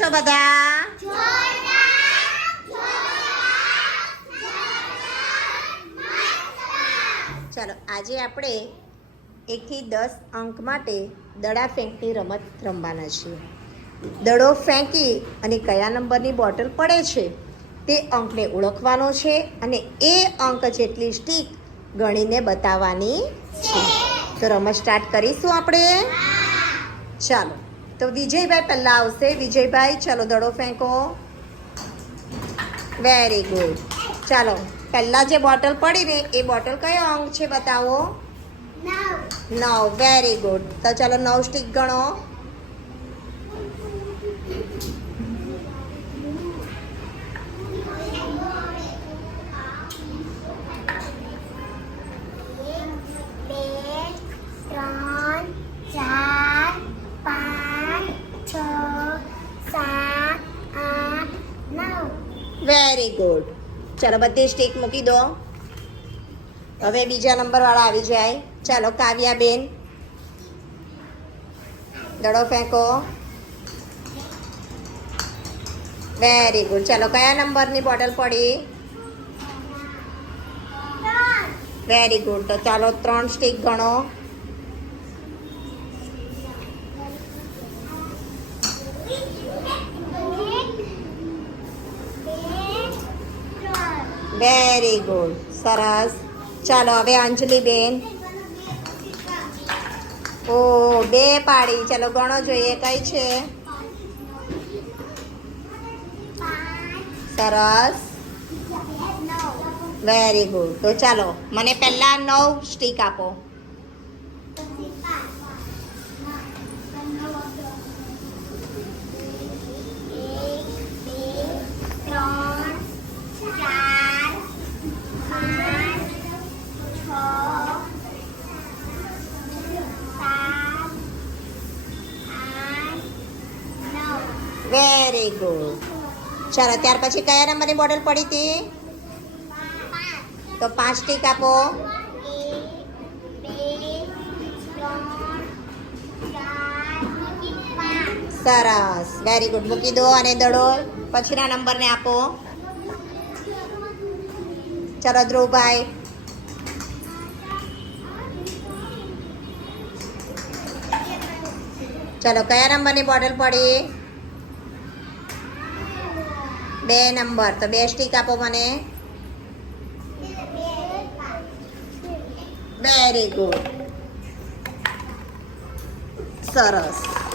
છો બધા? ચાલો આજે આપણે એકથી દસ અંક માટે દડા ફેંકની રમત રમવાના છીએ. દડો ફેંકી અને કયા નંબરની બોટલ પડે છે તે અંકને ઓળખવાનો છે અને એ અંક જેટલી સ્ટીક ગણીને બતાવવાની છે. તો રમત સ્ટાર્ટ કરીશું આપણે? ચાલો. તો વિજયભાઈ પહેલાં આવશે. વિજયભાઈ ચાલો દડો ફેંકો. વેરી ગુડ ચાલો પહેલાં જે બોટલ પડી ને એ બોટલ કયો અંક છે બતાવો? નવ. વેરી ગુડ તો ચાલો નવ સ્ટીક ગણો. વેરી ગુડ ચાલો બધી સ્ટીક મૂકી દો. હવે બીજા નંબરવાળા આવી જાય. ચાલો કાવ્યાબેન. દડો ફેંકો. વેરી ગુડ ચાલો કયા નંબરની બોટલ પડી? વેરી ગુડ તો ચાલો ત્રણ સ્ટીક ગણો. વેરી ગુડ સરસ ચાલો, હવે અંજલિબેન. ઓ બે પાડી. ચાલો, ગણો જોઈએ. કઈ છે? સરસ. વેરી ગુડ તો ચાલો, મને પહેલાં નવ સ્ટીક આપો. વેરી ગુડ ચાલો, ત્યાર પછી કયા નંબરની બોટલ પડી હતી? તો પાંચ ટીક આપો. સરસ. વેરી ગુડ મૂકી દો અને દડો. પછીના નંબરને આપો. ચલો, ધ્રુવભાઈ. ચલો, કયા નંબરની બોટલ પડી? બે નંબર. તો બે સ્ટીક આપો મને. વેરી ગુડ સરસ.